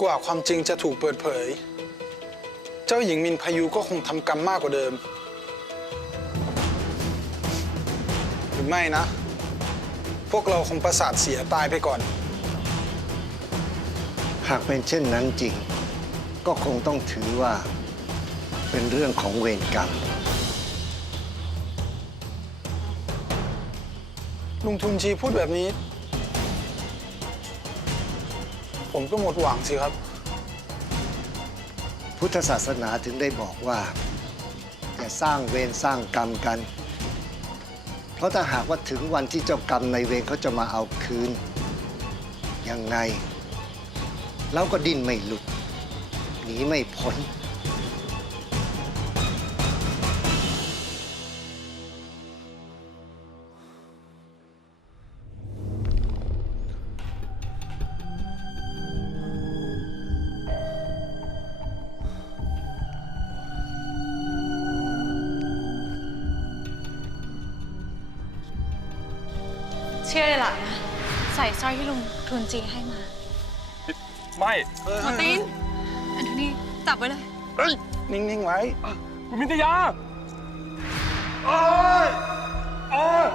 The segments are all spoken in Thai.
กว่าความจริงจะถูกเปิดเผย เจ้าหญิงมินพายุก็คงทำกรรมมากกว่าเดิม หรือไม่นะ พวกเราคงประสาทเสียตายไปก่อน หากเป็นเช่นนั้นจริง ก็คงต้องถือว่า เป็นเรื่องของเวรกรรม ลุงทุนชีพูดแบบนี้ ผมก็หมดหวังสิครับ พุทธศาสนาถึงได้บอกว่า อย่าสร้างเวรสร้างกรรมกัน เพราะถ้าหากว่าถึงวันที่เจ้ากรรมในเวรเขาจะมาเอาคืน ยังไง เราก็ดิ้นไม่หลุดหนีไม่พ้น เชื่อเลยล่ะนะใส่สร้อยที่ลุงทุนจีให้มาไม่มาร์ตินแอนโทนีจับไว้เลยเฮ้ยนิ่งๆไว้คุณมินตยาโอ้ยโอ้ย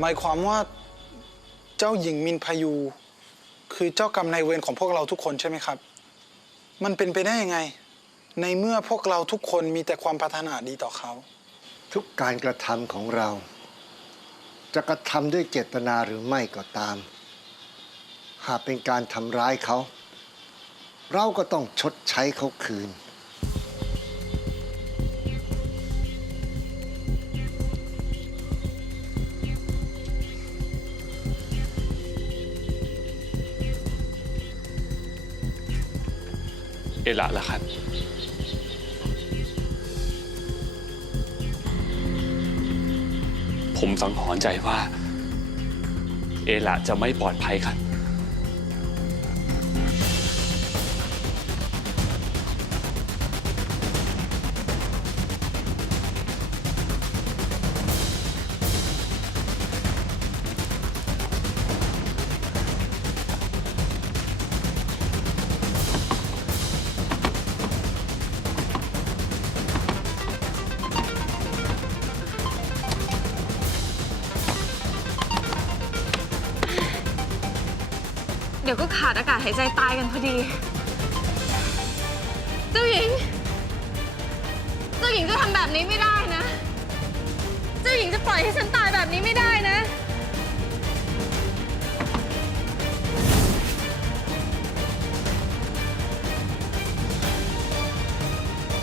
หมายความว่า เจ้าหญิงมินพายุคือเจ้ากรรมนายเวรของพวกเราทุกคนใช่ไหมครับ มันเป็นไปได้ยังไง ในเมื่อพวกเราทุกคนมีแต่ความปรารถนาดีต่อเขา ทุกการกระทำของเรา จะกระทำด้วยเจตนาหรือไม่ก็ตาม หากเป็นการทำร้ายเขา เราก็ต้องชดใช้เขาคืน เอละล่ะครับ ผมสังหรณ์ใจว่า เอละจะไม่ปลอดภัยครับ ดี๋ยวก็ขาดอากาศหายใจตายกันพอดี เจ้าหญิง เจ้าหญิงจะทำแบบนี้ไม่ได้นะ เจ้าหญิงจะปล่อยให้ฉันตายแบบนี้ไม่ได้นะ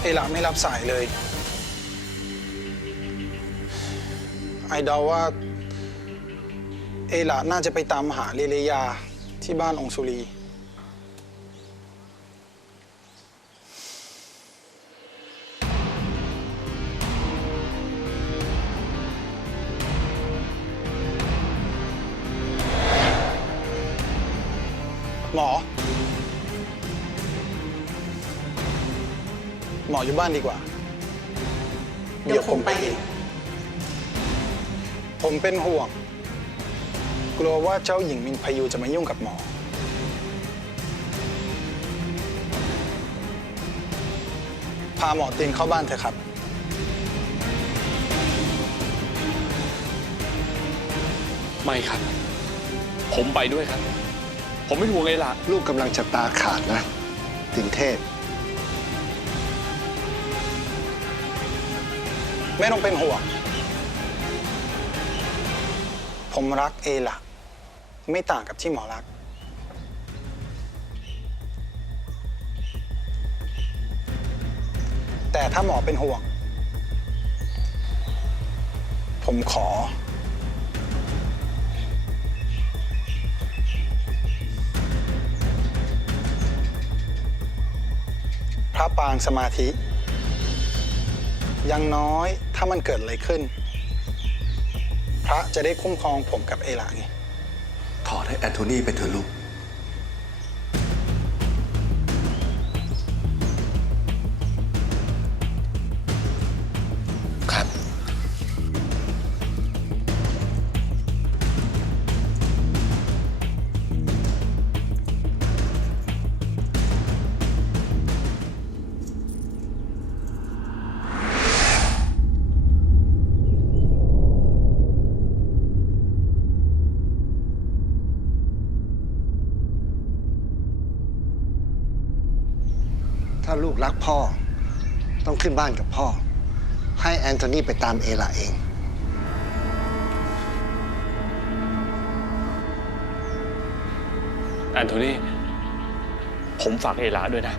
เอลาไม่รับสายเลย ไอเดาว่า เอลาน่าจะไปตามหาเรเลยา ที่บ้านองสุรี หมอ หมออยู่บ้านดีกว่า เดี๋ยวผมไปเอง ผมเป็นห่วง กลัวว่าเจ้าหญิงมินพายุจะมายุ่งกับหมอ พาหมอตีนเข้าบ้านเถอะครับ ไม่ครับ ผมไปด้วยครับ ผมไม่ห่วงเอละลูกกำลังจะตาขาดนะตินเทพ ไม่ต้องเป็นห่วง ผมรักเอละ ไม่ต่างกับที่หมอรัก แต่ถ้าหมอเป็นห่วง ผมขอ พระปางสมาธิ ยังน้อยถ้ามันเกิดอะไรขึ้น พระจะได้คุ้มครองผมกับเอลาไง ถอดให้แอนโทนีไปเถอะลูก ลูกรักพ่อ ต้องขึ้นบ้านกับพ่อ ให้แอนโทนีไปตามเอลาเอง แอนโทนีผมฝากเอลาด้วยนะ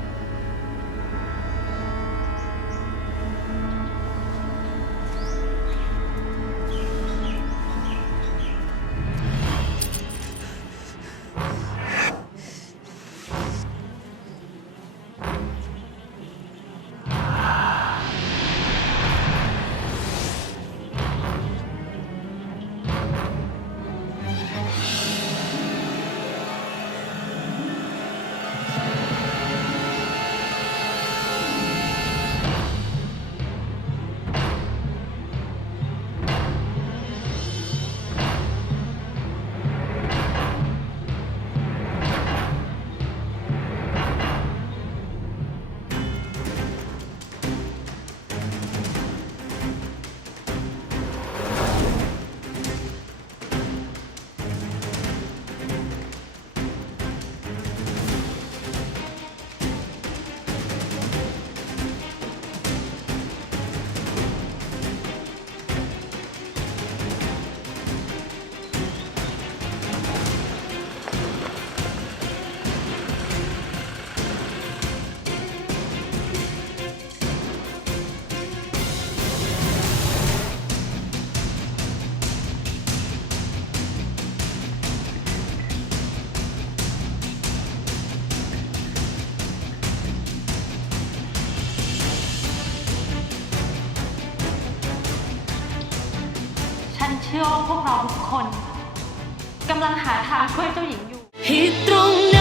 เชื่อว่าพวกเราทุกคนกำลังหาทางช่วยเจ้าหญิงอยู่ ผิดตรงไหน